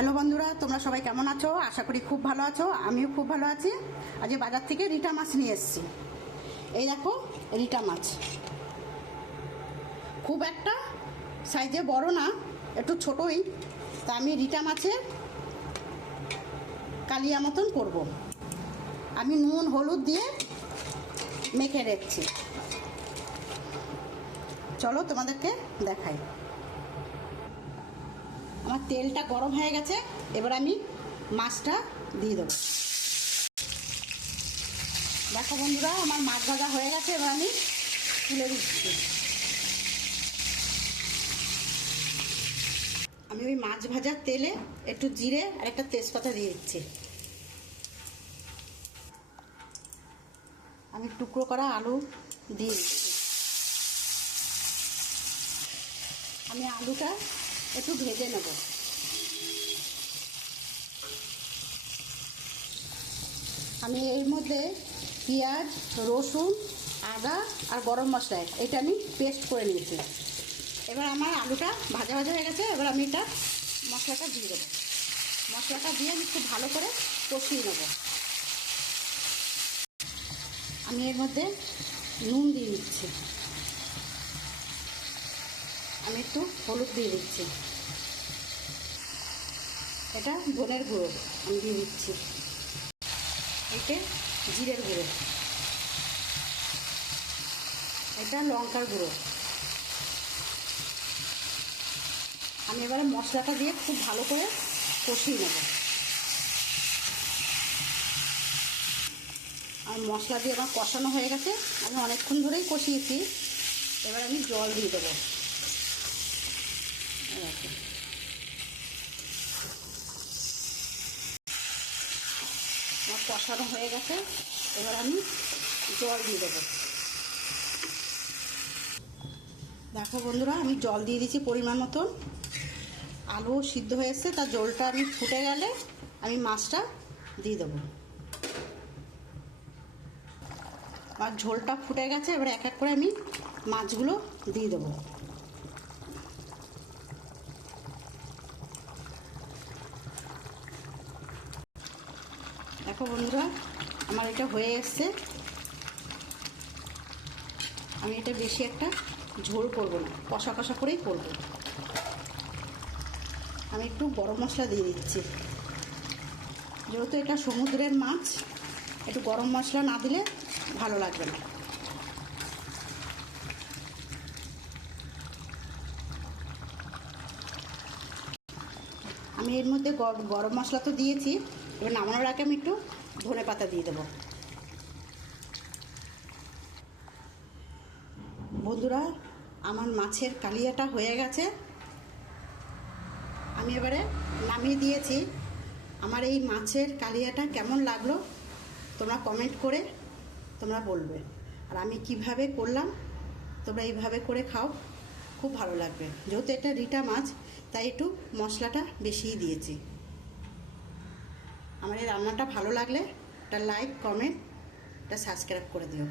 Hello বন্ধুরা, তোমরা সবাই কেমন আছো? আশা করি খুব ভালো আছো। আমিও খুব ভালো আছি। আজ বাজার থেকে রিটা মাছ নিয়ে এসেছি। এই দেখো রিটা মাছ, খুব একটা সাইজে বড় না, একটু ছোটই। তা আমি রিটা মাছের কালিয়া মতন করব। আমি নুন হলুদ দিয়ে মেখে রেখেছি। চলো তোমাদেরকে দেখাই। আমার তেলটা গরম হয়ে গেছে, এবার আমি মাছটা দিয়ে দেবো। দেখো বন্ধুরা, আমার মাছ ভাজা হয়ে গেছে, এবার আমি তুলে দিচ্ছি। আমি ওই মাছ ভাজার তেলে একটু জিরে আর একটা তেজপাতা দিয়ে দিচ্ছি। আমি টুকরো করা আলু দিয়ে দিচ্ছি। আমি আলুটা একটু ভেজে নেব। আমি এর মধ্যে পেঁয়াজ, রসুন, আদা আর গরম মশলা এটা আমি পেস্ট করে নিয়েছি। এবার আমার আলুটা ভাজা ভাজা হয়ে গেছে, এবার আমি এটা মশলাটা দিয়ে দেবো। মশলাটা দিয়ে আমি খুব ভালো করে কষিয়ে নেব। আমি এর মধ্যে নুন দিয়ে দিচ্ছি, আমি একটু হলুদ দিয়ে দিচ্ছি, এটা ধনের গুঁড়ো আমি দিয়ে দিচ্ছি, এটা জিরের গুঁড়ো, এটা লঙ্কার গুঁড়ো। আমি এবারে মশলাটা দিয়ে খুব ভালো করে কষিয়ে নেব। আর মশলা দিয়ে আমার কষানো হয়ে গেছে, আমি অনেকক্ষণ ধরেই কষিয়েছি। এবার আমি জল দিয়ে দেবো। আমার কষানো হয়ে গেছে, এবার আমি জল দিয়ে দেবো। দেখো বন্ধুরা, আমি জল দিয়ে দিয়েছি পরিমাণ মতন। আলু সিদ্ধ হয়ে এসছে, তার জলটা আমি ফুটে গেলে আমি মাছটা দিয়ে দেবো। আর ঝোলটা ফুটে গেছে, এবার এক এক করে আমি মাছগুলো দিয়ে দেবো। দেখো বন্ধুরা, আমার এটা হয়ে এসছে। আমি এটা বেশি একটা ঝোল করব না, কষা কষা করেই করব। আমি একটু গরম মশলা দিয়ে দিচ্ছি, যেহেতু এটা সমুদ্রের মাছ, একটু গরম মশলা না দিলে ভালো লাগবে না। আমি এর মধ্যে গরম মশলা তো দিয়েছি, এবার নামানোর আগে আমি একটু ধনে পাতা দিয়ে দেবো। বন্ধুরা, আমার মাছের কালিয়াটা হয়ে গেছে, আমি এবারে নামিয়ে দিয়েছি। আমার এই মাছের কালিয়াটা কেমন লাগলো তোমরা কমেন্ট করে তোমরা বলবে। আর আমি কিভাবে করলাম তোমরা এইভাবে করে খাও, খুব ভালো লাগবে। যেহেতু এটা রিটা মাছ, তাই একটু মশলাটা বেশিই দিয়েছি। আমার এই রান্নাটা ভালো লাগলে একটা লাইক, কমেন্ট, একটা সাবস্ক্রাইব করে দিও।